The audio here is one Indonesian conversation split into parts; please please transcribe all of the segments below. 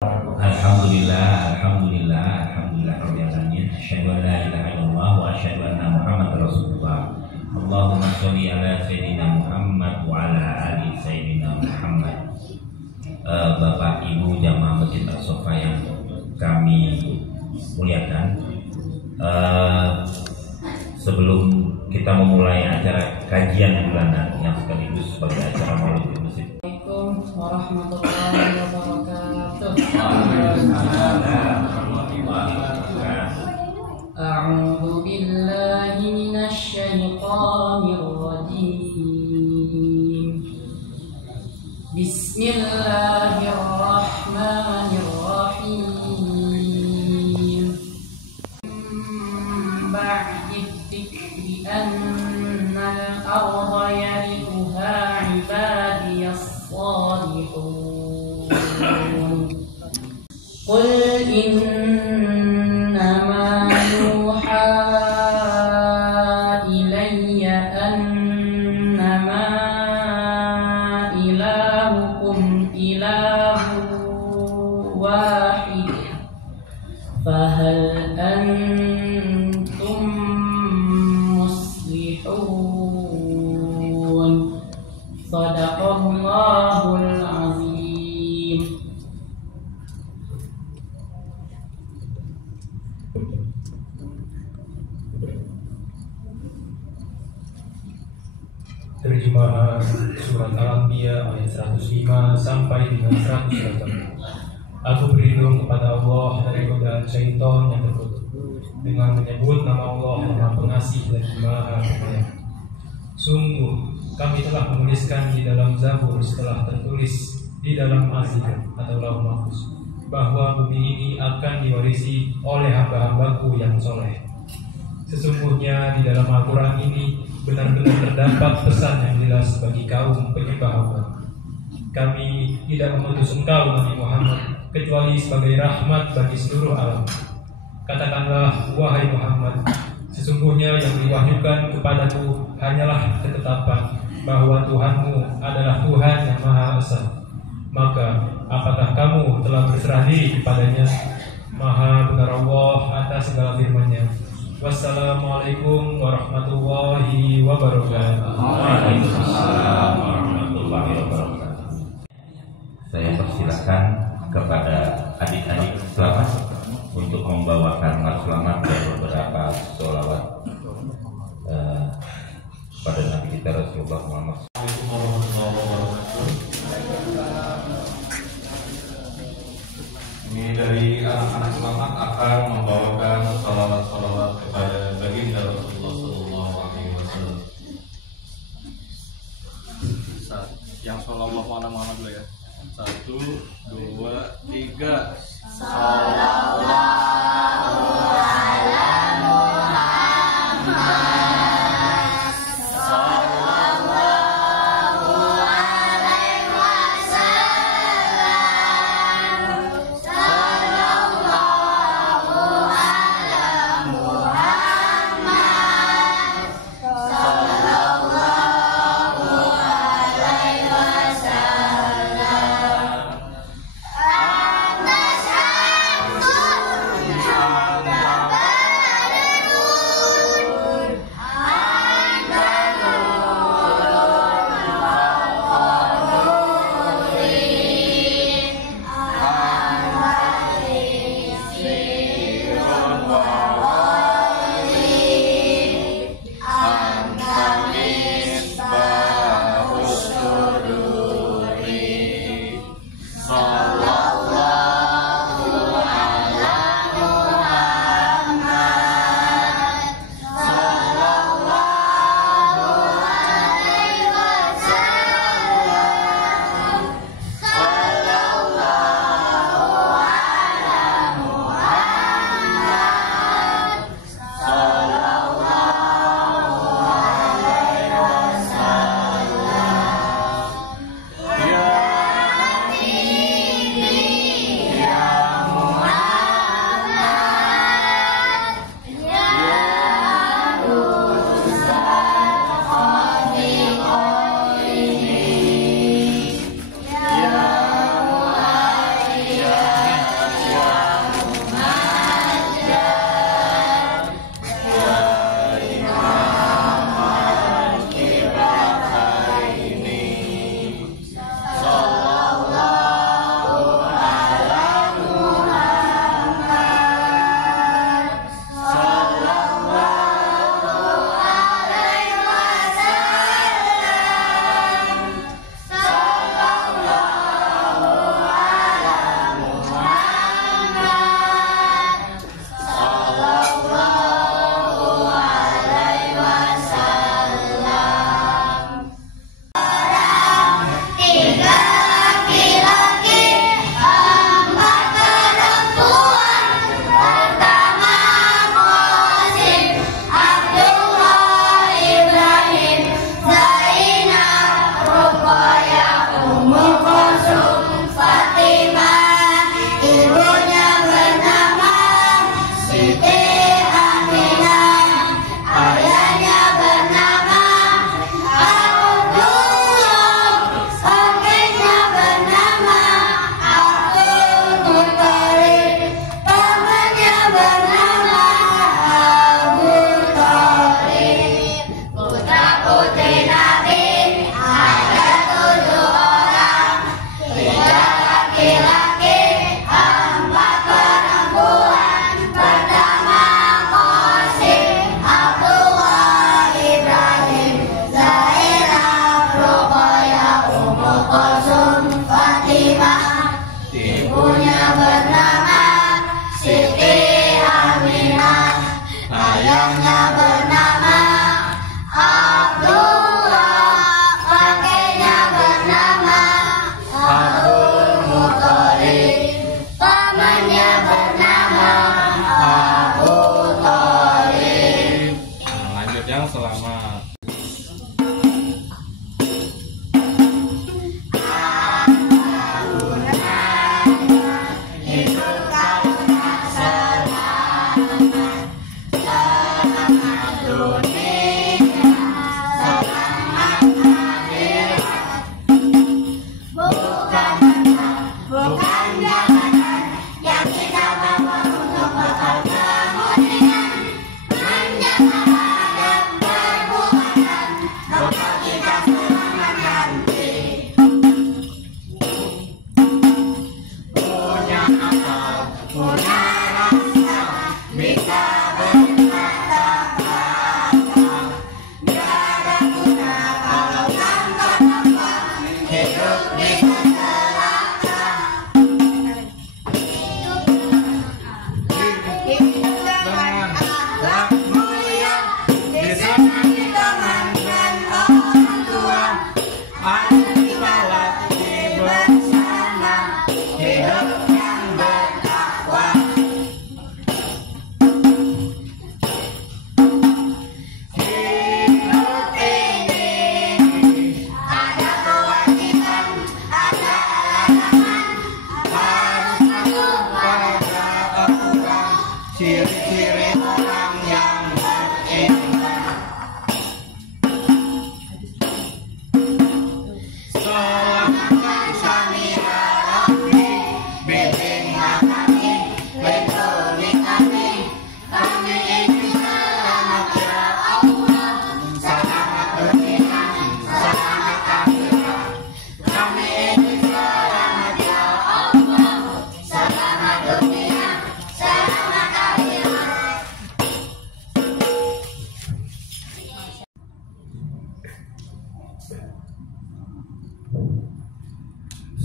Alhamdulillah rabbil alamin. Asyhadu an la ilaha illallah wa asyhadu anna Muhammadar Rasulullah. Allahumma sholli ala sayyidina Muhammad wa ala ali sayyidina Muhammad. Bapak Ibu jamaah Masjid As-Sofa yang kami muliakan, sebelum kita memulai acara kajian bulanan yang sekaligus sebagai acara maulid di masjid. Assalamualaikum warahmatullahi wabarakatuh. A'udzu billahi minasy syaithanir rajim. Bismillahirrahmanirrahim. Ba'di dzikri annal arda yarithuha 'ibadiyas salihun. Qul innama yuha ilayya annama ilahukum ilahu wahid fahal antum muslihun. Sadaqallahul azim. Terjemahan surat Al-Anbiya ayat 105 sampai dengan 108. Aku berlindung kepada Allah dari godaan syaitan yang terkutuk dengan menyebut nama Allah yang Maha Pengasih dan Maha Penyayang. Sungguh kami telah menuliskan di dalam Zabur setelah tertulis di dalam Azikr atau Lauh Mahfuz bahwa bumi ini akan diwarisi oleh hamba-hambaku yang soleh. Sesungguhnya di dalam Al-Quran ini benar-benar terdapat pesan yang jelas bagi kaum penyembah Allah. Kami tidak mengutus engkau Nabi Muhammad kecuali sebagai rahmat bagi seluruh alam. Katakanlah, wahai Muhammad, sesungguhnya yang diwahyukan kepadaku hanyalah ketetapan bahwa Tuhanmu adalah Tuhan yang Maha Esa. Maka apakah kamu telah berserah diri kepadanya? Maha benar Allah atas segala firman-Nya. Wassalamualaikum warahmatullahi wabarakatuh. Waalaikumsalam warahmatullahi wabarakatuh. Saya persilakan kepada adik-adik selamat untuk membawakan selamat dan beberapa sholawat pada Nabi kita Rasulullah Muhammad. Assalamualaikum warahmatullahi wabarakatuh. Ini dari anak-anak selamat akan membawakan salawat-salawat kepada baginda Rasulullah Sallallahu Alaihi Wasallam. Yang sallallahu alaihi wasallam dulu ya. 1, 2, 3. Sallallahu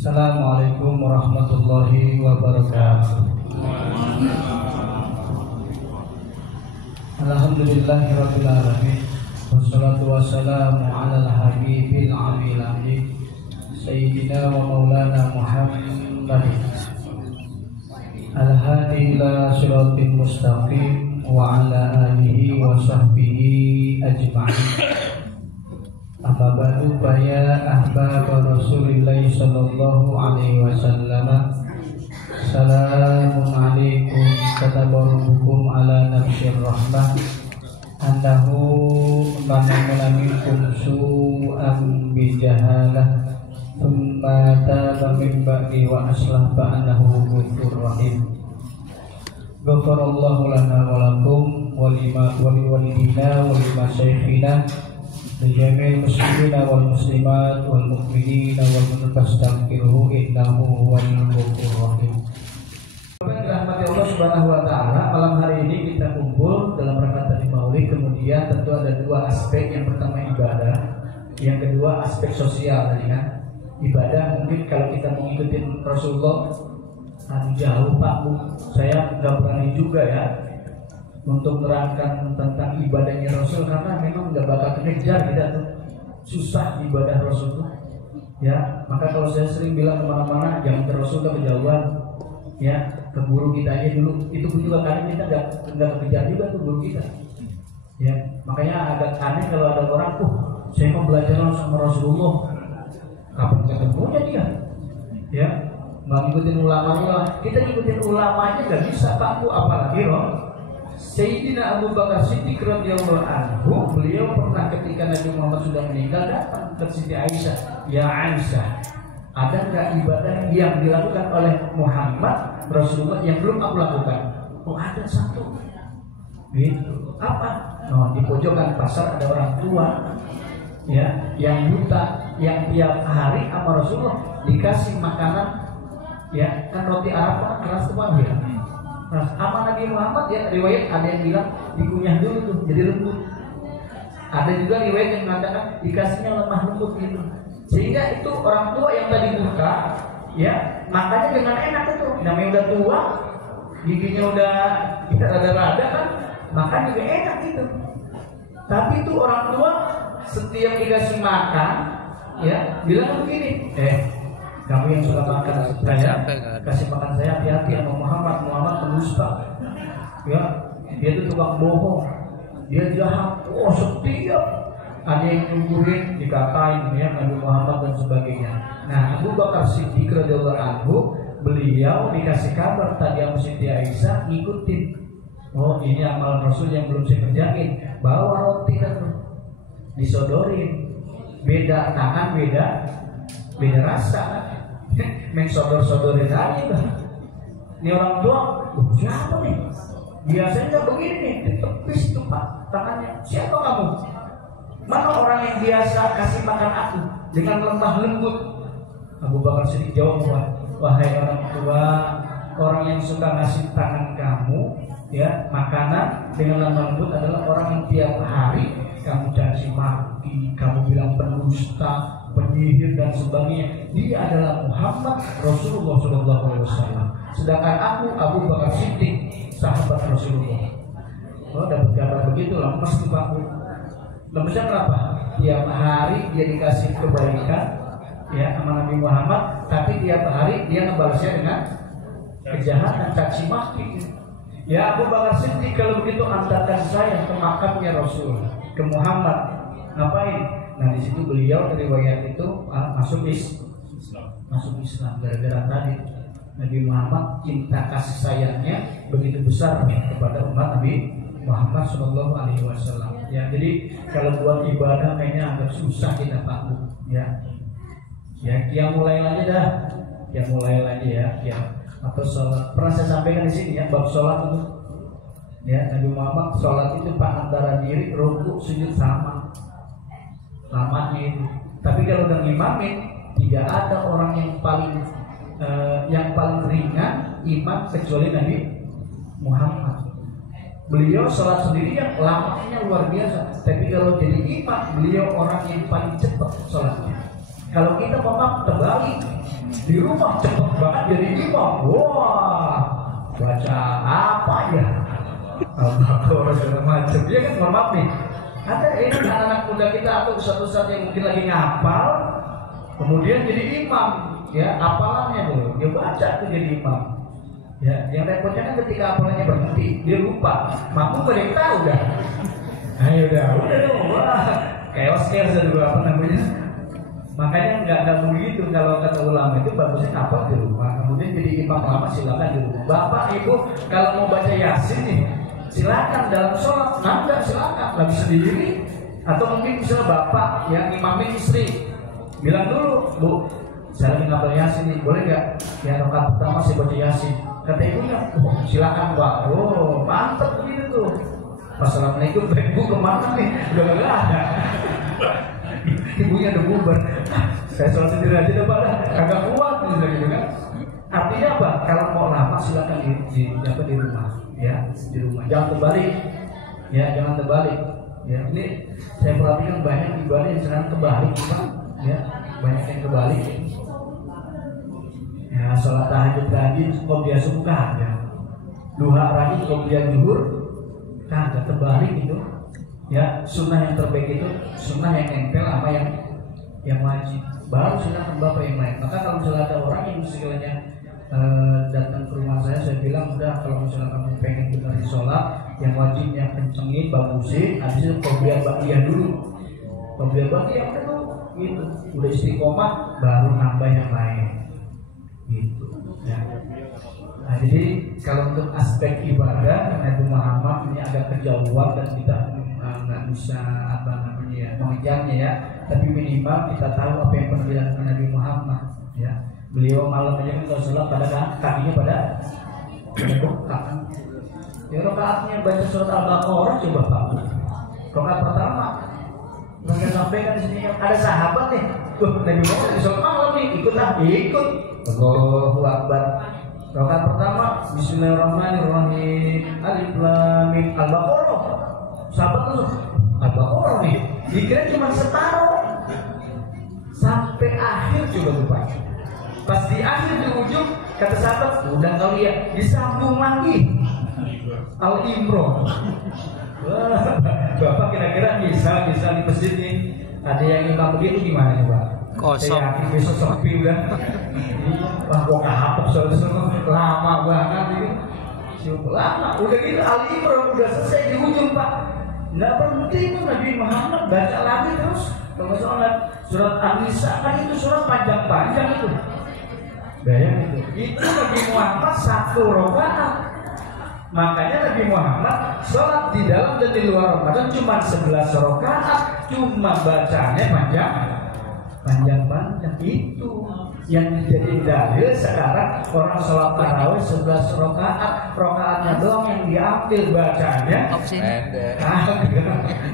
Assalamualaikum warahmatullahi wabarakatuh. Alhamdulillahirabbil alamin. Wassalatu wassalamu ala al-habibil amil amin sayyidina wa maulana Muhammad al-hadi ila siratal mustaqim wa ala alihi wa sahbihi ajma'in. Amma ba'du fa ya ahbab Rasulillah sallallahu alaihi wasallam. Assalamu alaikum katabarukum ala nafsir rahmah annahu man minkum su'an bijahalah thumma taba min ba'di wa aslah fa annahu ghafurur rahim. Ghafarallahu lana wa lakum wa liwalidina wa limasyayikhina Jami'il muslimina wal muslimat wal mu'minina wal mustaghfiruhu innahu huwal ghafurur rahim. Rahmati Allah Subhanahu wa taala, malam hari ini kita kumpul dalam rakaat tadi maulid. Kemudian tentu ada dua aspek, yang pertama ibadah, yang kedua aspek sosial tadi kan. Ibadah mungkin kalau kita mau ngikutin Rasulullah jauh Pak Bu, saya nggak berani juga ya untuk menerangkan tentang ibadahnya Rasul, karena memang nggak bakal kejar kita tuh, susah ibadah Rasul tuh ya. Maka kalau saya sering bilang kemana-mana jangan ke Rasul, kejauhan ya, ke guru kita aja dulu. Itu pun juga kadang kita nggak kejar juga tuh guru kita ya. Makanya agak aneh kalau ada orang saya mau belajar sama Rasulullah, kapan ketemunya dia ya, nggak ngikutin ulama. Kita ngikutin ulamanya nggak bisa Pak Bu, apalagi loh Sayyidina Abu Bakar Siddiq radhiyallahu anhu. Beliau pernah ketika Nabi Muhammad sudah meninggal datang ke Siti Aisyah, ya Aisyah, ada nggak ibadah yang dilakukan oleh Muhammad Rasulullah yang belum aku lakukan? Oh ada satu. Gitu. Apa? Di pojokan pasar ada orang tua ya, yang buta, yang tiap hari sama Rasulullah dikasih makanan ya, kan roti Arab kan keras tuh Pak ya. Nah, apa Nabi Muhammad ya, riwayat ada yang bilang dikunyah dulu tuh jadi lembut. Ada juga riwayat yang mengatakan dikasihnya lemah lembut gitu. Sehingga itu orang tua yang tadi buka ya, makanya dengan enak itu. Namanya udah tua, giginya udah kita rada-rada kan, makan juga enak gitu. Tapi itu orang tua setiap dikasih makan ya, bilang begini, kamu yang suka makan saya, kasih makan saya, hati-hati sama Muhammad pendusta ya, dia itu tukang bohong, dia jahat, setiap ada yang nyungguhin dikatain ya Nabi Muhammad dan sebagainya. Nah Abu Bakar Siddiq radhiyallahu anhu, beliau beliau dikasih kabar tadi sama Siti Aisyah, ngikutin. Oh ini amalan Rasul yang belum saya kerjain. Bawa roti kan disodorin. Beda tangan, beda rasa. Main sodor-sodorin aja kan. Ini orang tua, siapa nih? Biasanya nggak begini nih, ditepis itu Pak tangannya. Siapa kamu? Mana orang yang biasa kasih makan aku dengan lemah lembut? Abu Bakar Siddiq jawab, wahai orang tua, orang yang suka ngasih tangan kamu ya makanan dengan lemah lembut adalah orang yang tiap hari kamu caci maki, kamu bilang pendusta, penyihir dan sebagainya. Dia adalah Muhammad Rasulullah SAW. Sedangkan aku Abu Bakar Siddiq, sahabat Rasulullah. Oh dapat kabar begitu, lemes tuh Pak. Lemesnya kenapa? Tiap hari dia dikasih kebaikan ya sama Nabi Muhammad, tapi tiap hari dia ngebalasnya dengan kejahatan, caci maki. Ya Abu Bakar Siddiq, kalau begitu antarkan saya ke makamnya Rasul, ke Muhammad. Ngapain? Nah di situ beliau riwayat itu masuk Islam gara-gara tadi Nabi Muhammad cinta kasih sayangnya begitu besar kepada umat Nabi Muhammad SAW. Ya, jadi kalau buat ibadah kayaknya agak susah kita takut. Ya, mulai aja ya. Atau sholat. Pernah saya sampaikan di sini ya, bab sholat itu. Ya, Nabi Muhammad sholat itu Pak antara diri rukuk sujud sama. Lamanya itu. Tapi kalau udah ngimamin, tidak ada orang yang paling ringan imam kecuali Nabi Muhammad. Beliau sholat sendirian lamanya luar biasa. Tapi kalau jadi imam, beliau orang yang paling cepat sholatnya. Kalau kita memang terbalik, di rumah cepat banget jadi imam. Wah, baca apa ya? Al-Baqarah segala macam. Dia kan maaf nih. Ada ini anak-anak muda kita atau ustaz-ustaz yang mungkin lagi ngapal, kemudian jadi imam. Ya, apalannya tuh, dia baca tuh jadi imam. Ya, yang repotnya kan ketika apalannya berhenti, dia lupa. Makmum pada yang tahu dah. Ayo udah dong, wah, chaos dulu apa namanya. Makanya nggak begitu kalau kata ulama itu bagusnya apa di rumah. Kemudian jadi imam lama silakan di rumah. Bapak ibu kalau mau baca yasin nih, silakan dalam sholat. Nggak silakan, lagi sendiri. Atau mungkin misalnya bapak yang imamin istri, bilang dulu, Bu, saya lagi ngapal yasin nih, boleh nggak? Ya rakaat pertama saya baca yasin. Kata ibunya, oh, silakan Pak. Oh, mantap begitu tuh. Assalamualaikum, ibu kemana nih? Udah nggak ada. Ibunya udah bubar. Saya sholat sendiri aja udah pada kagak kuat gitu kan. Artinya apa? Kalau mau lama silakan di rumah, ya di rumah. Jangan terbalik, ya jangan terbalik. Ya ini saya perhatikan banyak ibadah yang sekarang kebalik, kan? Ya banyak yang kebalik. Ya sholat tahajud rajin kok dia suka ya. Duha rajin kok dia zuhur kagak terbalik itu. Ya sunnah yang terbaik itu sunnah yang nempel sama yang wajib. Baru sunnah bapak yang lain. Maka kalau misalnya ada orang yang sekiranya datang ke rumah saya bilang udah kalau misalnya kamu pengen benar di sholat, yang wajibnya kencengin, bagusin, habis itu qobliyah baqiyah dulu. Qobliyah baqiyah udah gitu, udah istiqomah baru nambah yang lain. Gitu. Ya. Nah, jadi kalau untuk aspek ibadah Nabi Muhammad ini agak kejauhan dan kita nggak bisa apa namanya ya mengejarnya ya. Tapi minimal kita tahu apa yang pernah dilakukan Nabi Muhammad. Ya, beliau malam aja kan kalau sholat pada kakinya pada bengkak. Ya rakaatnya baca surat Al-Baqarah coba Pak. Rakaat pertama mereka sampaikan di sini ada sahabat nih. Tuh Nabi Muhammad di sholat malam nih ikut. Allahu Akbar. Rakaat pertama Bismillahirrahmanirrahim. Alif Lam Mim Al-Baqarah. Sahabat tuh Al-Baqarah nih. Dikira cuma separuh. Sampai akhir coba lupa. Pas di akhir di ujung kata sahabat udah kali ya disambung lagi Al-Imran. Bapak kira-kira bisa di masjid nih ada yang imam begitu gimana nih Pak? Kosong. Saya yakin besok sepi udah. Wah gua kapok soalnya lama banget gitu. Lama udah gitu Al-Imran udah selesai di ujung Pak. Nggak penting tuh Nabi Muhammad baca lagi terus. Kalau sholat surat An-Nisa kan itu surat panjang-panjang itu. Bayang itu Nabi Muhammad 1 rakaat. Makanya Nabi Muhammad sholat di dalam dan di luar Ramadan cuma 11 rakaat, cuma bacanya panjang-panjang. Itu yang jadi dalil sekarang orang sholat tarawih 11 rakaatnya doang yang diambil, bacanya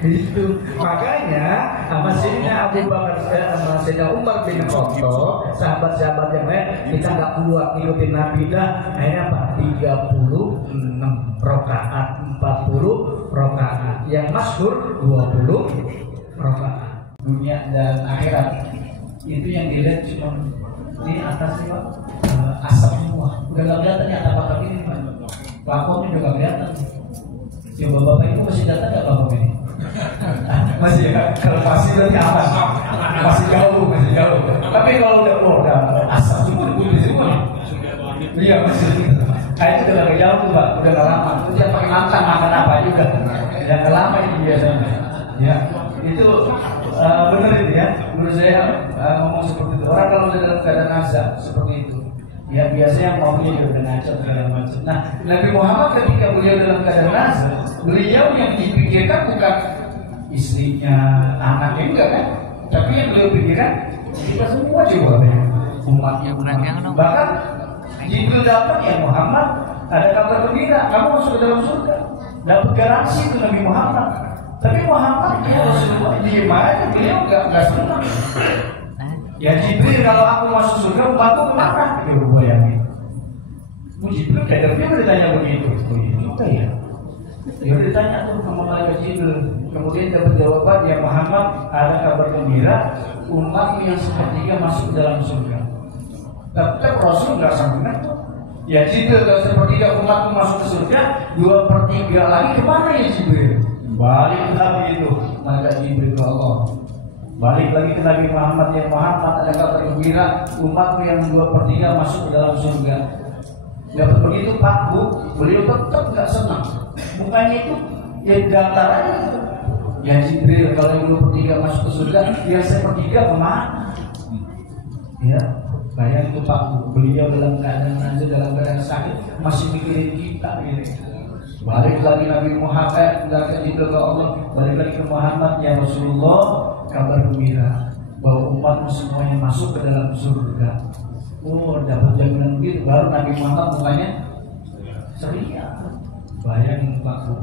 itu. Makanya sama Sayyidina Abu Bakar sama Sayyidina Umar bin Khattab, sahabat-sahabat yang lain, kita nggak kuat ngikutin Nabi dah. Akhirnya apa? 36 rakaat, 40 rakaat, yang masyhur 20 rakaat. Dunia dan akhirat itu yang dilihat cuma di atas itu asap semua, udah gak kelihatan ya apa ini, plafonnya udah gak kelihatan. Coba bapak ibu masih datang nggak plafon ini? Masih ya, kalau masih berarti aman, masih jauh. Tapi kalau udah asap semua, putih semua, iya masih. Nah itu udah gak jauh tuh pak, udah gak lama. Itu dia pakai mantan makan apa juga, udah gak lama itu biasanya. Ya itu benar itu ya. Menurut saya ngomong seperti itu. Orang kalau dalam keadaan nazar seperti itu, ya biasanya maunya juga udah ngaco segala macam. Nah Nabi Muhammad ketika beliau dalam keadaan nazar, beliau yang dipikirkan bukan istrinya, anaknya juga kan, tapi yang beliau pikirkan kita semua juga umatnya. Bahkan Jibril datang, ya Muhammad, ada kabar gembira, kamu masuk ke dalam surga. Dapat garansi itu Nabi Muhammad. Tapi Muhammad ya Rasulullah diem aja, beliau nggak senang. Ya Jibril, kalau aku masuk surga, umatku kemana? Ya bayangin. Jibril kadernya udah ditanya begitu. Begitu juga ya. Ya udah ditanya tuh sama malaikat Jibril. Kemudian dapat jawaban, ya Muhammad, ada kabar gembira, umatmu yang sepertiga masuk ke dalam surga. Tapi Rasul nggak senang. Ya Jibril, kalau sepertiga umatmu masuk ke surga, 2/3 lagi kemana ya Jibril? Balik lagi itu malaikat Jibril ke Allah. Balik lagi ke Nabi Muhammad, yang Muhammad ada kabar gembira, umatmu yang 2/3 masuk ke dalam surga. Dapat begitu Pak Bu, beliau tetap nggak senang. Mukanya itu ya datar aja. Ya Jibril, kalau yang 2/3 masuk ke surga, yang 1/3 kemana? Ya, bayang itu Pak Bu, beliau dalam keadaan nazar, dalam keadaan sakit, masih mikirin kita ini. Balik lagi Nabi Muhammad, balik lagi ke Allah, balik lagi ke Muhammad, ya Rasulullah, kabar gembira bahwa umatmu semuanya masuk ke dalam surga. Oh, dapat jaminan begitu, baru Nabi Muhammad mukanya ceria. Bayangin Pak Bu,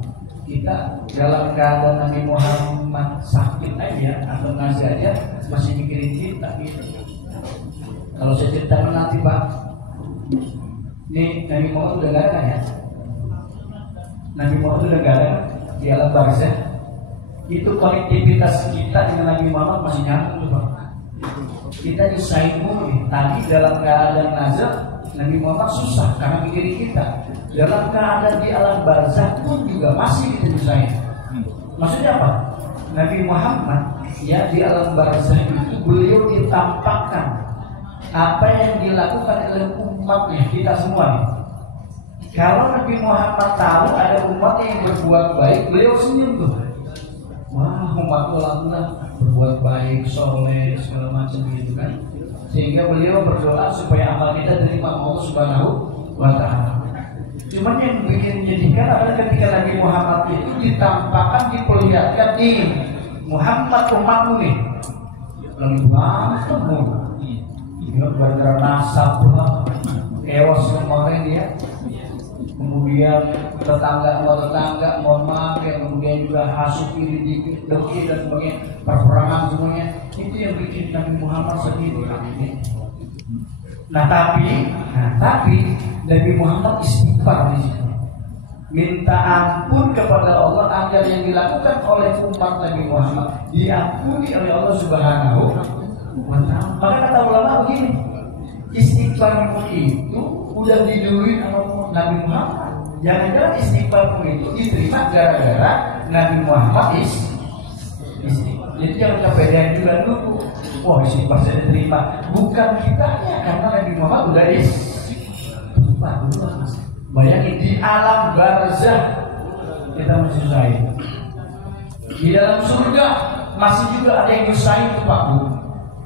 kita dalam keadaan Nabi Muhammad sakit aja atau nazar aja masih mikirin kita gitu. Kalau saya ceritakan nanti Pak, ini Nabi Muhammad udah gak ada ya? Nabi Muhammad udah gak ada di alam barzah. Itu konektivitas kita dengan Nabi Muhammad masih nyambung Pak. Kita nyusahin mulu. Tadi dalam keadaan nazar Nabi Muhammad susah karena mikirin kita. Dalam keadaan di alam barzah pun juga masih kita nyusahin. Maksudnya apa? Nabi Muhammad ya di alam barzah itu beliau ditampakkan apa yang dilakukan oleh umatnya, kita semua nih. Kalau Nabi Muhammad tahu ada umat yang berbuat baik, beliau senyum tuh. Wah, umatku alhamdulillah berbuat baik, soleh, segala macam gitu kan. Sehingga beliau berdoa supaya amal kita diterima Allah Subhanahu wa Ta'ala. Cuman yang bikin menyedihkan adalah ketika Nabi Muhammad itu ditampakkan, diperlihatkan nih, Muhammad umatmu nih lagi berantem mulu. Gara-gara nasab lah, kewas kemarin dia. Kemudian tetangga mohon maaf ya, kemudian juga hasut iri dikit, dengki dan sebagainya, perperangan semuanya. Itu yang bikin Nabi Muhammad sedih. Nah tapi Nabi Muhammad istighfar di situ, minta ampun kepada Allah agar yang dilakukan oleh umat Nabi Muhammad diampuni oleh Allah Subhanahu wa Ta'ala. Maka kata ulama begini, istighfarmu itu udah diduluin sama Nabi Muhammad. Jangan-jangan istighfarmu itu diterima gara-gara Nabi Muhammad istighfar. Jadi jangan kita bedain juga dulu. Wah, istighfar saya diterima. Bukan kitanya, karena Nabi Muhammad udah istighfar dulu. Bayangin di alam barzah kita masih nyusahin. Di dalam surga masih juga ada yang nyusahin tuh Pak Bu.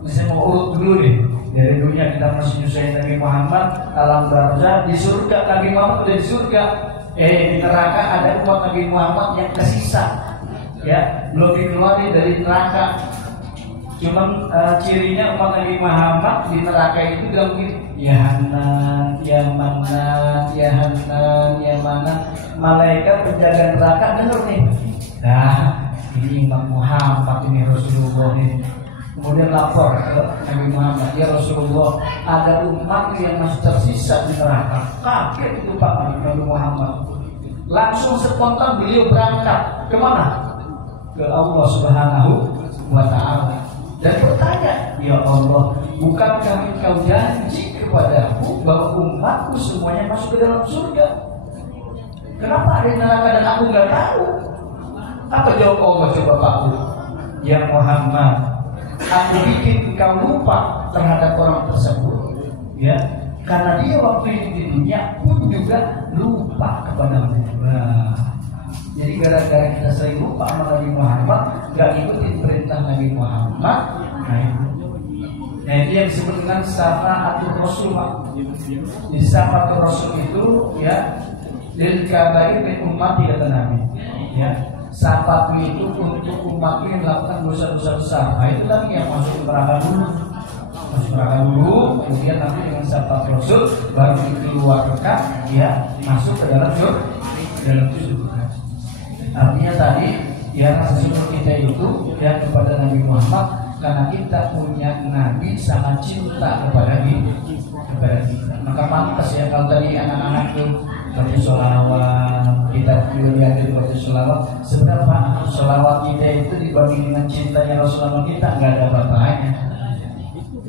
Saya mau urut dulu nih. Dari dunia kita masih nyusahin Nabi Muhammad, alam barzah, di surga Nabi Muhammad udah di surga. Di neraka ada umat Nabi Muhammad yang tersisa, ya, belum dikeluarin dari neraka. Cuman cirinya umat Nabi Muhammad di neraka itu bilang begini, ya Hanan, ya Manan, ya Hanan, ya Manan. Malaikat penjaga neraka dengar nih. Nah, ini Imam Muhammad, ini Rasulullah ini. Kemudian lapor ke Nabi Muhammad, ya Rasulullah, ada umat yang masih tersisa di neraka. Kaget itu Pak Nabi Muhammad. Langsung spontan beliau berangkat kemana? Ke Allah Subhanahu wa Ta'ala. Dan bertanya, ya Allah, bukankah Engkau janji kepadaku bahwa umatku semuanya masuk ke dalam surga? Kenapa ada di neraka dan aku nggak tahu? Apa jawab Allah coba Pak? Ya Muhammad, aku bikin engkau lupa terhadap orang tersebut, ya, karena dia waktu itu di dunia pun juga lupa kepada Allah. Jadi gara-gara kita sering lupa sama Nabi Muhammad, gak ikutin perintah Nabi Muhammad, nah itu yang disebut dengan syafa'atul Rasul. Di syafa'atul Rasul itu, ya, lil kabair min ummati kata Nabi, ya. Syafaat itu untuk umat ini melakukan dosa-dosa besar. Nah itu tadi yang masuk ke neraka dulu, kemudian nanti dengan syafaat Rasul baru dikeluarkan, ya, masuk ke dalam surga. Artinya tadi, ya, rasa syukur kita itu, ya, kepada Nabi Muhammad karena kita punya Nabi sangat cinta kepada kita. Maka pantas ya kalau tadi anak-anak itu baca sholawat, kita juga dari baca sholawat. Seberapa sholawat kita itu dibanding dengan cintanya Rasulullah kita nggak ada apa-apanya.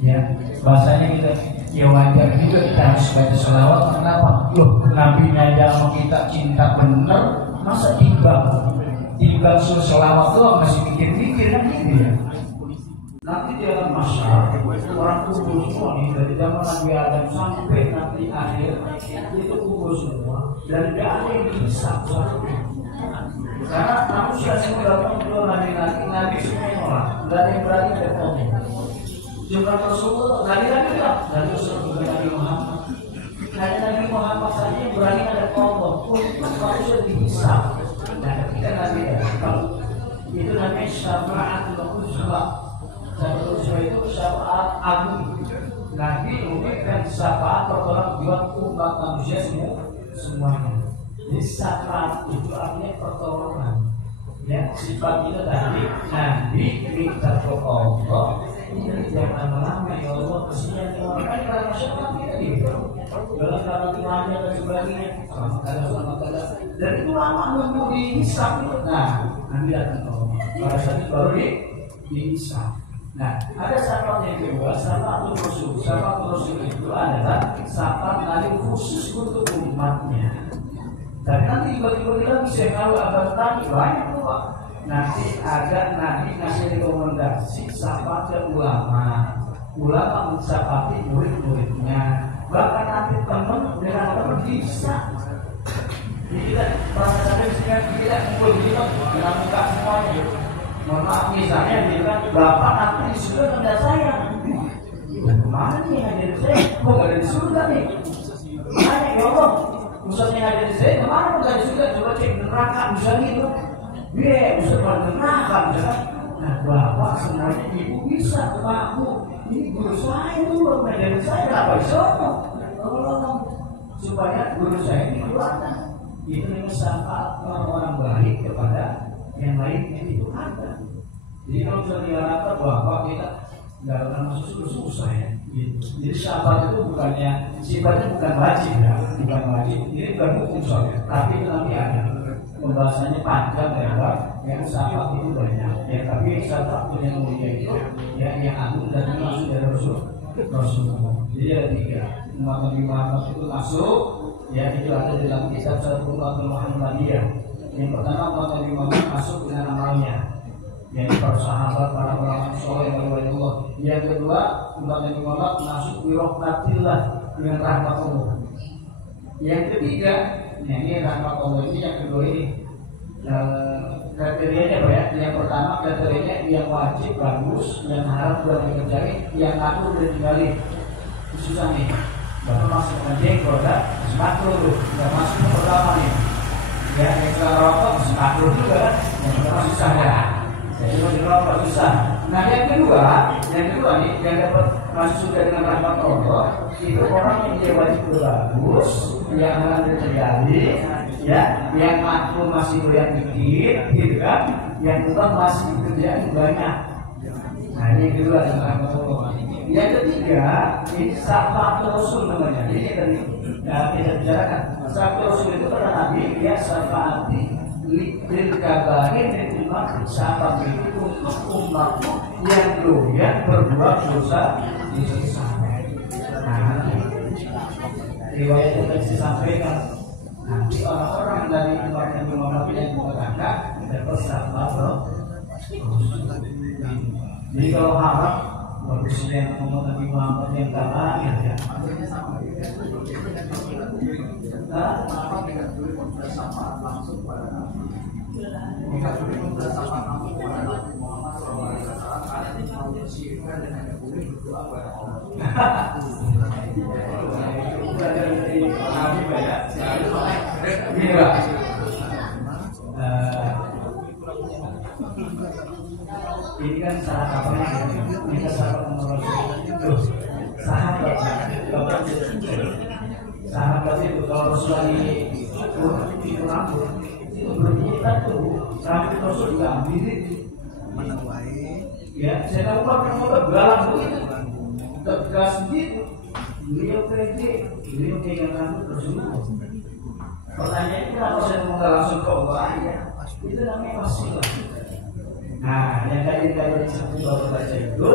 Ya, bahasanya kita, ya wajar juga kita harus baca sholawat. Kenapa? Loh, Nabi aja sama kita cinta bener, masa timbang suruh sholawat doang masih mikir-mikir kan gitu ya. Nanti di alam masyarakat orang kumpul semua nih dari zaman Nabi Adam sampai nanti akhir itu kumpul semua dan gak ada yang bisa karena manusia yang berapa Nabi semua orang gak ada yang berani bertemu. Cuma Rasulullah Nabi lah dan Rasulullah Nabi Muhammad hanya Nabi Muhammad saja yang berani ada kelompok untuk manusia dihisab. Nah ketika Nabi Adam itu namanya syafa'atul Rasul. Rasul itu syafaat agung. Nabi memberikan syafaat pertolongan buat umat manusia semuanya. Jadi syafaat itu artinya pertolongan. Ya, sifat itu tadi Nabi minta ke Allah. Ini jangan lama ya Allah kesian orang kan para masyarakat kita gitu. Dalam karena Tuhannya dan sebagainya. Dan itu lama nunggu dihisab. Nah, Nabi datang ke Allah. Pada saat itu baru dihisab. Nah, ada syafaat yang kedua, syafaatul Rasul. Syafaatul Rasul itu adalah syafaat Nabi khusus untuk umatnya. Dan nanti tiba-tiba bisa tahu abad tadi banyak tuh Pak. Nanti ada Nabi ngasih rekomendasi syafaat ke ulama mensyafaati murid-muridnya. Bahkan nanti teman dengan teman bisa. Kita pada saat kita kumpul di dengan muka semuanya. Mohon maaf misalnya dia bilang bapak nanti di surga tidak saya. Kemana nih hadir saya? Kok nggak ada di surga nih? Tanya ya Allah, Ustaznya hadir saya kemana nggak di surga? Coba cek neraka misalnya itu. Dia Ustaz pada neraka misalnya. Nah bapak sebenarnya ibu bisa Pak ini guru saya dulu ngajarin saya apa isono? Tolong supaya guru saya dikeluarkan. Itu namanya syafaat orang-orang baik kepada yang lain itu ada. Jadi kalau misalnya diharapkan bahwa kita nggak akan masuk susah ya. Jadi syafaat itu bukannya sifatnya bukan wajib ya, bukan wajib. Ini bukan hukum soalnya, tapi itu nanti ada pembahasannya panjang ya, yang syafaat itu banyak. Ya tapi syafaat yang mulia itu ya yang agung dan masuk dari Rasulullah. Jadi ada 3 umat Nabi Muhammad itu masuk. Ya itu ada dalam kitab Syafatul Muhammadiyah. Yang pertama umat Nabi Muhammad masuk dengan amalnya, yaitu para sahabat, para ulama soleh yang Allah. Yang kedua umat Nabi Muhammad masuk bi rahmatillah dengan rahmat Allah. Yang ketiga, ini rahmat Allah ini yang kedua ini kriterianya apa ya? Yang pertama kriterianya yang wajib bagus, yang haram sudah dikerjain, yang makruh sudah ditinggalin. Susah nih. Bapak masuk jengkol, masih makruh tuh. Nggak masuk yang pertama nih. Ya, yang setelah rokok masih makruh juga kan? Yang pertama susah ya. Jadi masih rokok susah. Nah yang kedua nih yang dapat masuk surga dengan rahmat Allah itu orang yang dia wajib bagus, yang haram terjadi, ya, yang makruh masih goyang dikit, gitu kan? Yang mubah masih kerjaan banyak. Nah ini yang kedua dengan rahmat Allah. Yang ketiga ini syafaat Rasul namanya. Ini tadi kita bicarakan syafaat Rasul itu karena Nabi dia syafaati lil kabair umat syafaat itu untuk umatku yang doyan berbuat dosa di sana. Nah, riwayat yang tadi disampaikan nanti orang-orang dari umat Nabi Muhammad yang mengatakan dapat syafaat Jadi kalau harap Presiden umat Nabi Muhammad yang kalah ya. Langsung pada ini kan sahabatnya, kita sahabat itu kalau Rasulullah itu rambut itu berkita tuh rambut Rasul diambil ya saya tahu kan mau galang begitu tegas begitu beliau pede beliau pegang rambut Rasulullah. Pertanyaan itu kalau saya mau langsung ke Allah ya itu namanya wasilah. Nah yang tadi seperti bapak baca itu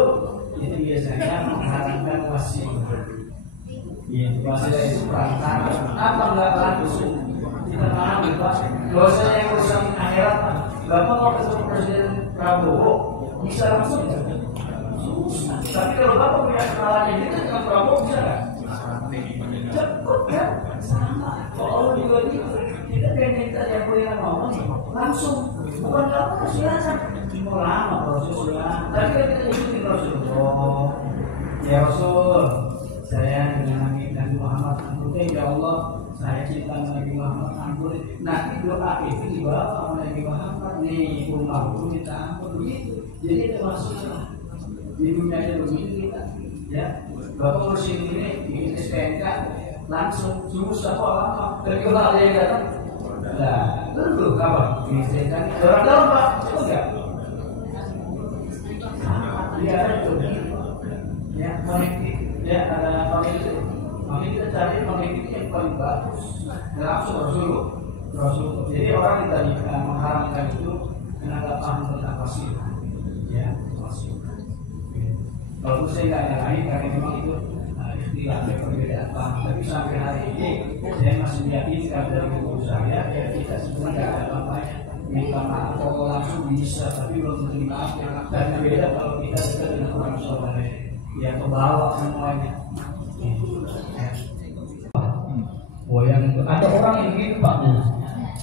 biasanya mengharapkan wasilah. Iya, wasilah itu perantara. Apa enggak langsung kita pahami Pak? Dosa yang urusan akhirat, Bapak mau ketemu Presiden Prabowo bisa langsung ya? Susah. Tapi kalau Bapak punya kenalan yang dekat dengan Prabowo bisa nggak? Cepet kan? Sama. Kalau juga gitu, kita pengen yang boleh ngomong langsung. Bukan Bapak silakan. Mau lama Rasulullah. Tapi kan kita ikutin Rasulullah. Ya Rasul, saya dengan Nabi Muhammad ampuni ya Allah, saya cinta Nabi Muhammad ampuni. Nanti doa itu dibawa oleh Nabi Muhammad nih, umatku minta ampun begitu. Jadi itu maksudnya di dunia itu begitu kita, ya. Bapak ngurusin ini bikin SPNK langsung susah kok lama. Dari kalau ada yang datang, nah dulu apa? Bikin SPNK orang dalam Pak, itu enggak? Iya itu, ya konektif. Ya ada pemilik, kita cari pemilik yang paling bagus. Langsung Rasul. Jadi orang yang tadi mengharamkan itu karena nggak paham tentang wasilah. Ya wasilah. Kalau saya nggak ada lain karena memang itu istilah perbedaan paham. Tapi sampai hari ini saya masih meyakinkan dari guru saya ya kita sebenarnya nggak ada apa-apanya. Minta maaf kalau langsung bisa, tapi belum terima maaf. Dan beda kalau kita dekat dengan orang soleh. Ya kebawa semuanya. Yang ada orang yang gitu Pak,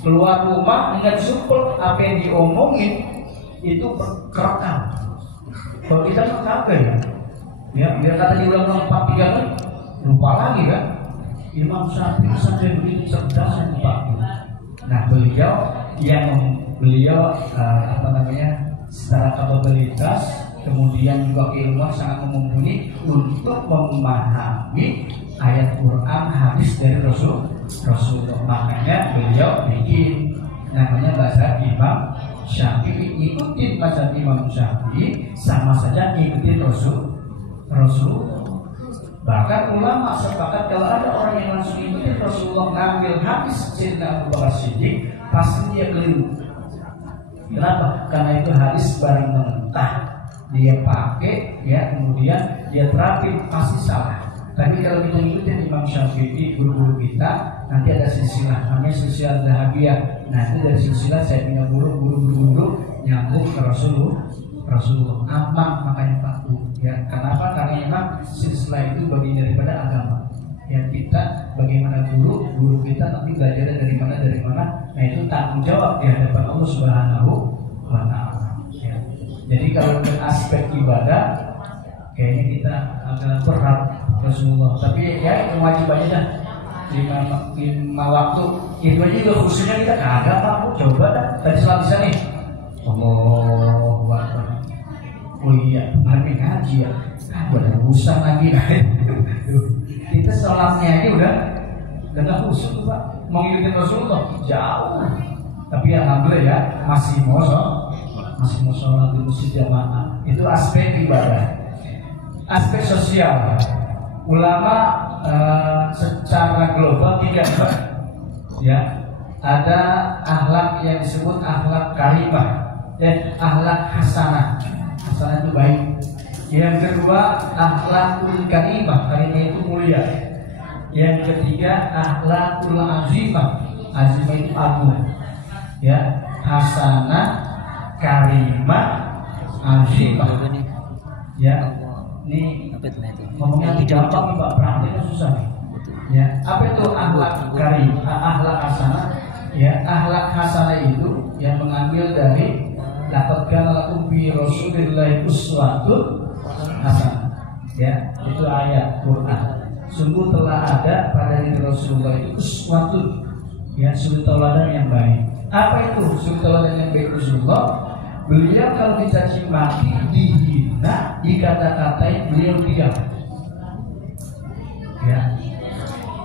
keluar rumah nggak support apa yang diomongin itu kerekam. Kalau kita nggak kagak ya biar kata diulang-ulang 4-3 kali lupa lagi kan. Imam Syafi'i sampai begitu cerdas Pak. Nah beliau secara kapabilitas kemudian juga keilmuan sangat mumpuni untuk memahami ayat Quran, hadis dari Rasulullah. Makanya beliau bikin namanya bahasa Imam Syafi'i. Ikutin bahasa Imam Syafi'i sama saja ikutin Rasulullah. Bahkan ulama sepakat kalau ada orang yang langsung ikutin Rasulullah ngambil hadis Sayyidina Abu Bakar Siddiq pasti dia keliru. Kenapa? Karena itu hadis barang mentah dia pakai ya kemudian dia terapin pasti salah. Tapi kalau kita ikutin Imam Syafi'i guru-guru kita nanti ada silsilah namanya silsilah Zahabiyah. Nah itu dari silsilah saya punya guru nyambung ke Rasulullah aman makanya patuh ya. Kenapa? Karena memang silsilah itu bagian daripada agama Ya kita bagaimana guru kita tapi belajarnya dari mana. Nah itu tanggung jawab di hadapan Allah Subhanahu wa Ta'ala. Ya. Jadi kalau dengan aspek ibadah kayaknya kita agak berat Rasulullah. Tapi ya kewajibannya dah 5 waktu itu aja juga khususnya kita kagak Pak. Coba dah tadi sholat bisa nih. Allahu Akbar. Oh iya, hari ngaji ya. Berurusan lagi kita sholatnya aja udah nggak khusus tuh Pak. Mau ngikutin Rasulullah jauh. Tapi alhamdulillah ya masih mau sholat di masjid jamaah. Itu aspek ibadah. Aspek sosial. Ulama secara global 3 ya. Ada akhlak yang disebut akhlak karimah dan akhlak hasanah. Hasanah itu baik. Yang kedua akhlakul karimah, karimah itu mulia. Yang ketiga akhlakul azimah, azimah itu agung. Ya, hasanah, karimah, azimah. Ya, ini ngomongnya gampang Pak, prakteknya susah. Ya, apa itu akhlak karimah, akhlak hasanah? Ya, akhlak hasanah itu yang mengambil dari laqad kana lakum fi Rasulillahi uswatun hasanah. Ya, itu ayat Quran. Sungguh telah ada pada diri Rasulullah itu uswatun, ya, suri tauladan yang baik. Apa itu suri tauladan yang baik Rasulullah? Beliau kalau dicaci maki, dihina, dikata-katain, beliau diam. Ya,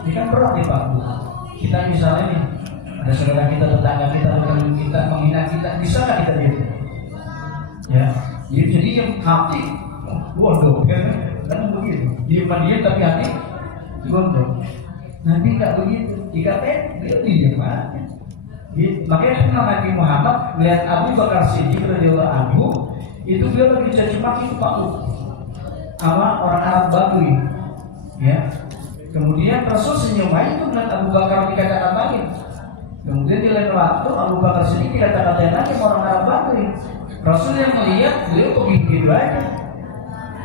ini kan berat nih Pak Bu. Kita misalnya nih ada saudara kita, tetangga kita, teman kita menghina kita, bisa nggak kita diam? Ya, jadi yang hati bodoh, kan begitu. Diam tapi hati bodoh. Nabi nggak begitu. Dikatain beliau diam aja. Makanya kenal Nabi Muhammad melihat Abu Bakar Siddiq radhiyallahu anhu itu beliau lagi dicaci maki itu Pak sama orang Arab Badui. Ya. Kemudian Rasul senyum aja itu melihat Abu Bakar dikata-katain. Kemudian di lain waktu Abu Bakar Siddiq dikata-katain lagi sama orang Arab Badui. Rasul yang melihat beliau begitu aja.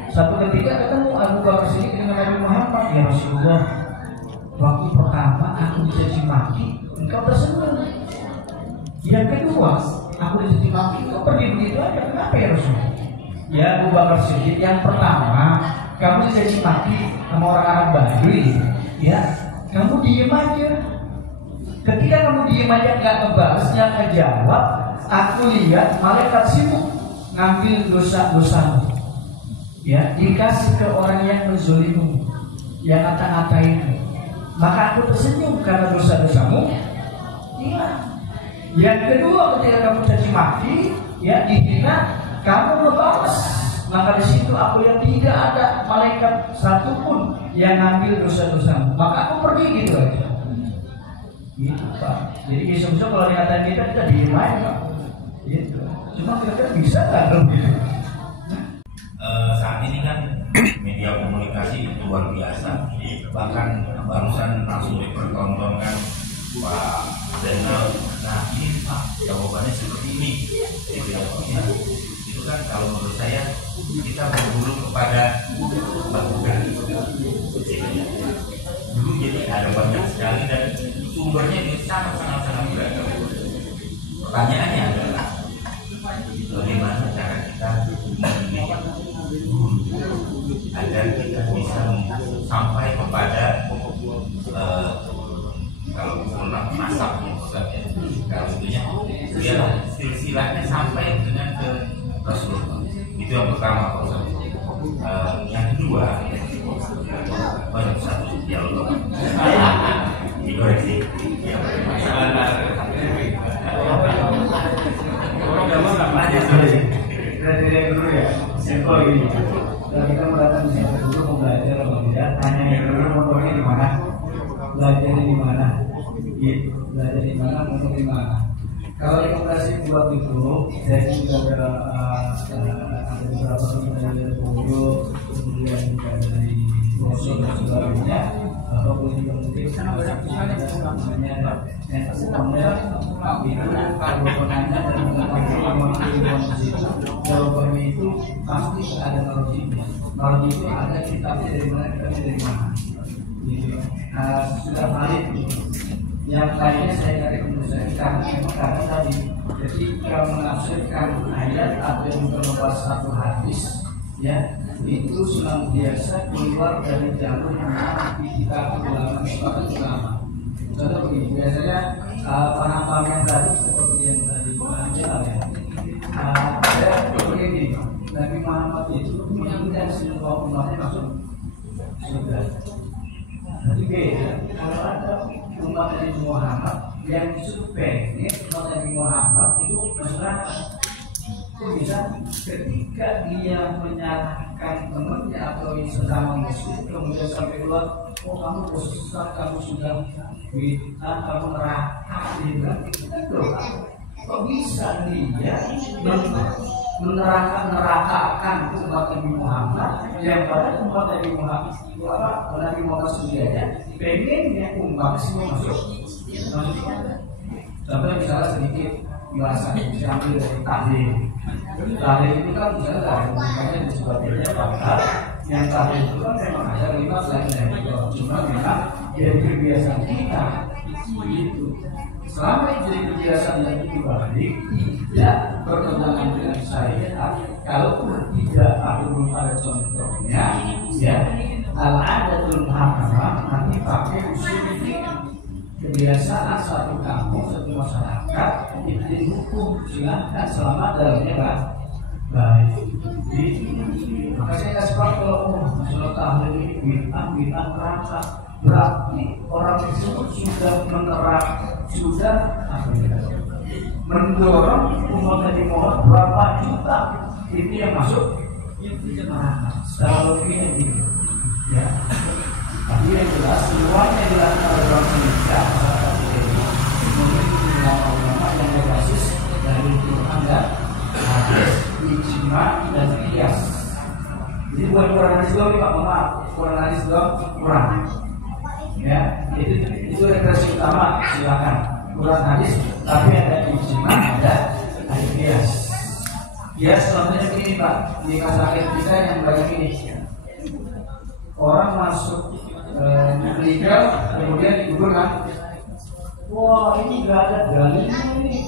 Satu ketika ketemu Abu Bakar Siddiq dengan Nabi Muhammad, ya Rasulullah, waktu pertama aku dicaci maki, engkau tersenyum. Yang kedua, aku dicaci maki, engkau pergi begitu aja. Kenapa ya Rasulullah? Ya Abu Bakar Siddiq, yang pertama kamu dicaci maki sama orang Arab Badui, ya kamu diem aja. Ketika kamu diem aja nggak ngebahas, nggak ngejawab, aku lihat malaikat sibuk ngambil dosa-dosamu. Ya, dikasih ke orang yang menzolimu, yang ngata-ngatain. Maka aku tersenyum karena dosa-dosamu hilang. Yang kedua, ketika kamu caci maki, ya dihina, kamu membalas. Maka di situ aku lihat tidak ada malaikat satupun yang ngambil dosa-dosamu. Maka aku pergi gitu aja. Gitu Pak. Jadi besok-besok kalau ngatain kita diem aja. Gitu. Cuma kira-kira bisa nggak gitu? Saat ini kan media komunikasi itu luar biasa. Bahkan barusan langsung dipertontonkan Pak Zainal. Nah ini Pak, jawabannya seperti ini. Itu kan kalau menurut saya kita berburu kepada masukan. Dulu jadi ada banyak sekali dan sumbernya sangat beragam. Pertanyaannya adalah bagaimana cara kita mendidik agar kita bisa sampai kepada kalau menolak masak kalau tentunya biar silsilahnya sampai dengan ke Rasulullah. Itu yang pertama Pak. Yang kedua banyak satu dialog dikoreksi ya Kriteria dulu ya, simpel ini. Kalau kita datang di sini dulu mau belajar atau tidak, tanya yang dulu motornya di mana, belajarnya di mana, belajar di mana, motor di mana. Kalau rekomendasi buat itu, saya juga ada beberapa teman dari Pondok, kemudian juga dari Bosok dan sebagainya. Atau juga mungkin namanya yang sebenarnya itu kalau penanya dan mengetahui di situ jawabannya itu pasti ada marji. Marji itu ada kitabnya dari mana, kitabnya dari mana. sudah valid. Yang lainnya saya dari penulisan karena tadi ketika menafsirkan ayat atau membahas satu hadis, ya itu senantiasa keluar dari jalur yang kita ulama sepakat ulama. Contoh begini, biasanya pemahaman tadi seperti yang tadi dijelaskan ya. Ada begini, Nabi Muhammad itu menginginkan semua umatnya masuk surga. Tapi beda, kalau ada umat Nabi Muhammad yang pengen umat Nabi Muhammad itu masuk neraka. Itu bisa ketika dia menyalahkan temannya atau sesama muslim kemudian sampai keluar, oh kamu sesat, kamu sudah bid'ah, kamu neraka, gitu. Kok bisa dia menerakakan umat Nabi Muhammad yang pada umat Nabi Muhammad itu apa? Nabi Muhammad sendiri pengennya umat semua masuk. Contoh misalnya sedikit bahasa yang ambil dari tahlil. Tahlil itu kan misalnya ada hubungannya dan sebagainya, padahal yang tahlil itu kan memang ada lima selain dari itu. Cuma memang dari kebiasaan kita itu. Selama itu jadi kebiasaan yang itu baik, tidak bertentangan dengan syariat. Kalaupun tidak belum ada contohnya, ya al-adatul muhakamah nanti pakai usul fikih. Kebiasaan satu kampung, satu masyarakat itu dihukum, silahkan selama dalamnya baik. Maka saya kasih tahu kalau masalah tahlil ini bid'ah neraka, berarti orang tersebut sudah mendorong umat Nabi Muhammad berapa juta itu yang masuk neraka. Secara logiknya gitu, ya. Tapi yang jelas semuanya dilakukan oleh orang Indonesia masyarakat ini memiliki ulama-ulama yang berbasis dari Quran dan hadis, ijma dan qiyas. Jadi bukan Quran hadis doang, Pak, maaf, Quran hadis doang kurang. Ya, itu referensi utama, silakan. Quran hadis, tapi ada ijma, ada qiyas. Qiyas contohnya begini, Pak, di masyarakat kita yang banyak ini. Orang masuk meninggal kemudian dikuburkan. Wah, ini gak ada dalilnya ini.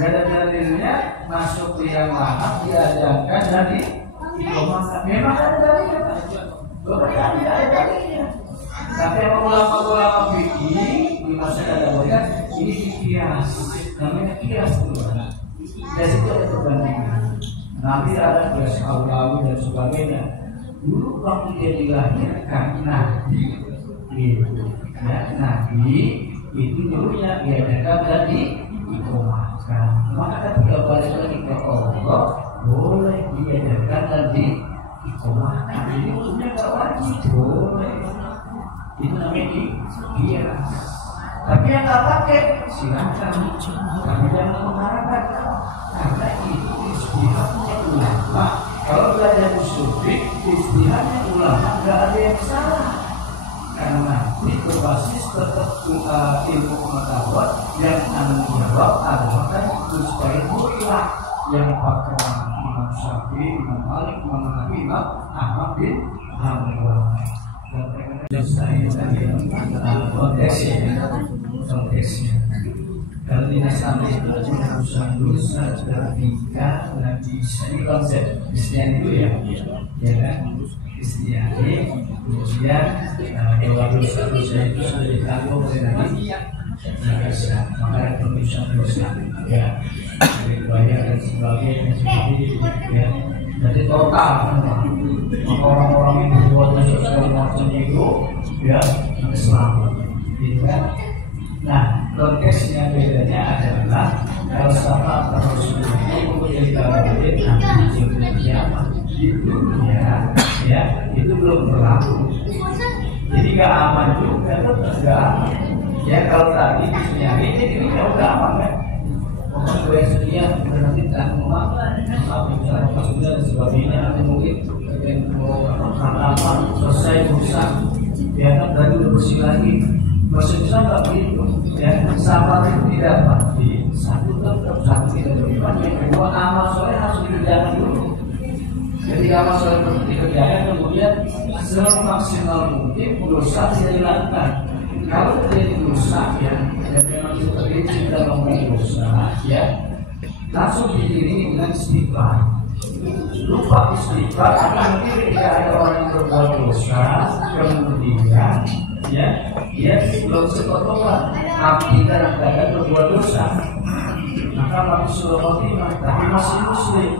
Gak ada dalilnya masuk liang lahat diajarkan dan diikomahkan. Memang ada dalilnya, Pak. Beberapa tidak ada dalilnya. Tapi ulama-ulama fikih di masa dalilnya ini kias. Namanya kias dulu. Kias itu ada perbandingan. Nanti ada kias aulawi dan sebagainya. Dulu waktu dia dilahirkan Nabi itu, ya, Nabi itu dulunya diadakan dan diikomahkan. Maka ketika balik lagi ke Allah boleh diadakan dan diikomahkan. Jadi hukumnya nggak wajib, boleh. Itu namanya kias. Tapi yang nggak pakai silakan. Tapi jangan mengharapkan karena itu istihadnya ulama. Kalau belajar usul fikih, istihadnya ulama nggak ada yang salah. Karena nanti berbasis tetap ilmu pengetahuan yang tanggung jawab adalah kan supaya mutlak yang pakai Imam Syafi'i, Imam Malik, Imam Hanafi, Imam Ahmad bin Hanbal. Dan saya tadi konteksnya. Kalau tidak sampai itu dosa ketika Nabi Isa ini konsep Kristiani itu ya kan Kristiani kemudian bahwa dosa-dosa itu sudah ditanggung oleh Nabi Isa, maka penulisan dosa ya riwayat dan sebagainya seperti itu ya. Jadi total orang-orang yang berbuat dosa segala macam itu ya selamat gitu kan. Nah, konteksnya bedanya adalah kalau sama Rasulullah itu menjadi kabarin nanti di kiamat di dunia ya itu belum berlaku. Jadi gak aman juga, tetap gak aman. Ya kalau tadi dunia ini udah aman kan? Orang gue setia nanti tak mau misalnya maksudnya dan sebagainya nanti mungkin mau apa selesai urusan ya kan tadi udah bersih lagi. Maksudnya nggak begitu, ya sabar itu tidak pasti. Satu tetap satu tidak berlipat. Yang kedua amal soleh harus dikerjakan dulu. Jadi amal soleh dikerjakan kemudian semaksimal mungkin dosa tidak dilakukan. Kalau terjadi dosa ya memang seperti kita ngomong dosa ya, langsung diiringi dengan istighfar. Lupa istighfar karena mungkin ketika ada orang yang berbuat dosa kemudian ya dia belum sempat tobat, tapi dalam keadaan berbuat dosa, maka masih sudah khotimah tapi masih muslim.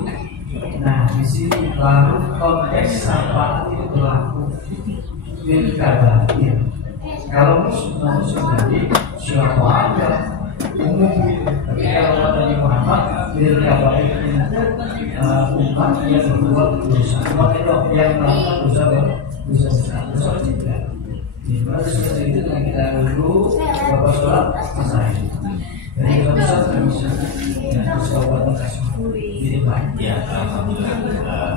Nah di sini baru konteks syafaat itu berlaku. Ini kabarnya kalau muslim jadi siapa aja umum, tapi kalau Nabi Muhammad berkabar umat yang berbuat dosa, umat itu yang melakukan dosa besar tidak. Dimana seperti itu yang kita dulu bapak sholat selesai. Jadi dosa besar tidak bisa. Ya, bersahabat kasih. Jadi baik. Ya, alhamdulillah.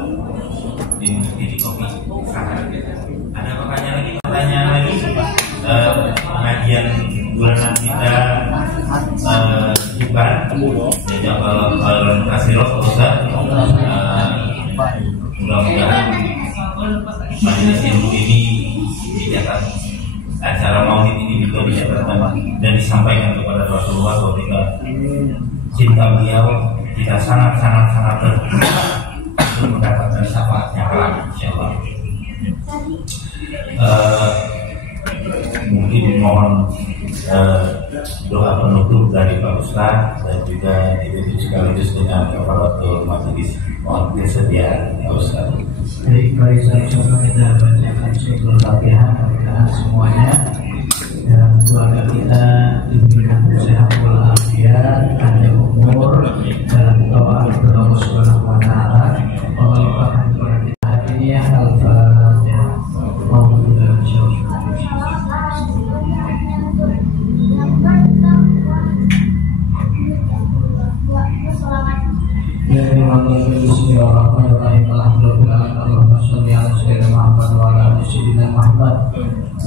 Di kopi. Ada pertanyaan lagi? Pengajian bulanan kita Jumat. Jadi kalau kasih roh Ustaz, mudah-mudahan majelis ilmu ini dicatat, acara maulid ini juga dicatatkan dan disampaikan kepada Rasulullah bahwa kita cinta beliau, kita sangat untuk mendapatkan syafaatnya kelak, insyaallah. Mungkin mohon doa penutup dari Pak Ustaz dan juga itu sekaligus dengan kafaratul majelis. Mohon kesediaan Pak Ustaz. Baik, saya coba kita bacakan surah Al-Fatihah kepada semuanya dan keluarga kita diberikan sehat walafiat, panjang umur dalam doa kepada Allah Subhanahu wa taala. Allah limpahkan kepada kita hadiah Al-Fatihah. Bismillahirrahmanirrahim. Allahumma sholli ala sayyidina Muhammad wa ala ali sayyidina Muhammad.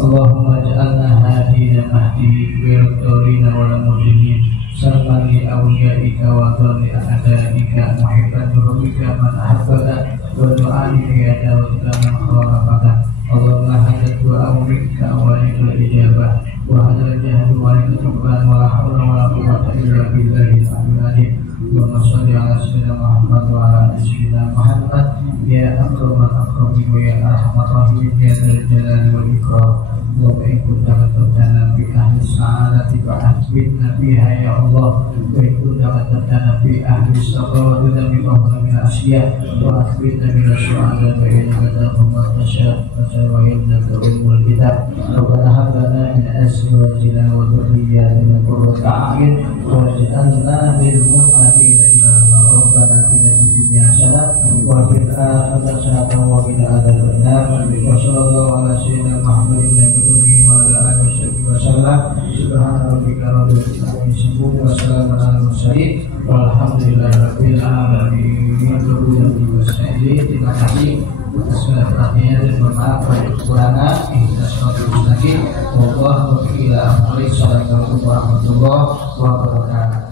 Allahumma ja'alna hadina mahdi wirtorina wa lamudinin salman li awliyaika wa dhalli a'daika muhibban durubika man ahabbaka wa du'ani biyada wa man khalafaka. Allahumma hadat wa awrika wa ikul ijabah wa hadal jahdu wa ikutubban wa la hawla wa la quwwata illa billahi al-azim. Allahumma sholli ala sayyidina Muhammad wa ala ali sayyidina Muhammad. Ya akramal akramin wa ya arhamar rahimin ya dzal jalali wal ikram. Allahumma in kunta qadtana bi ahli sa'adati fa ahbibna biha ya Allah. Wa in kunta qadtana bi ahli sabr wa min min asya wa ahbibna bil syuhada fa innaka taqum wa tasha wa innaka umul kitab. Rabbana hab lana min azwajina wa dhurriyyatina qurrata a'yun waj'alna lil muttaqina imama. Rabbana atina fid dunya hasanah wa fil akhirati hasanah wa qina adzaban nar. Wa sallallahu ala sayyidina Muhammadin wa ala alihi wasallam. Subhana rabbika rabbil izzati wa salamun alal mursalin walhamdulillahirabbil alamin. Terima kasih atas segala perhatiannya dan bermaaf pada kekurangan. Ihdinas siratal mustaqim. Wallahu a'lam. Assalamualaikum warahmatullahi wabarakatuh.